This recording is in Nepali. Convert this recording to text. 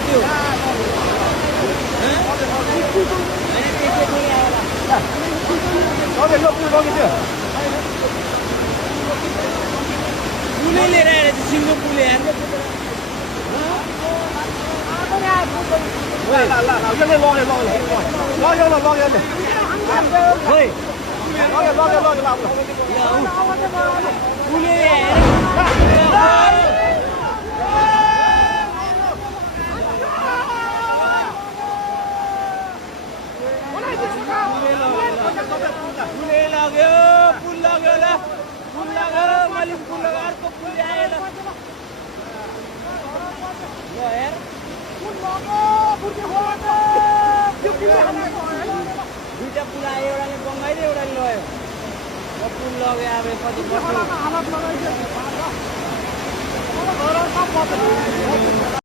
त्यो पुलै लिएर आएर सिङ्गो पुले दुईटा पुल आयो एउटाले बङ्गाइदियो एउटाले लग्यो पुल लग्यो अब कति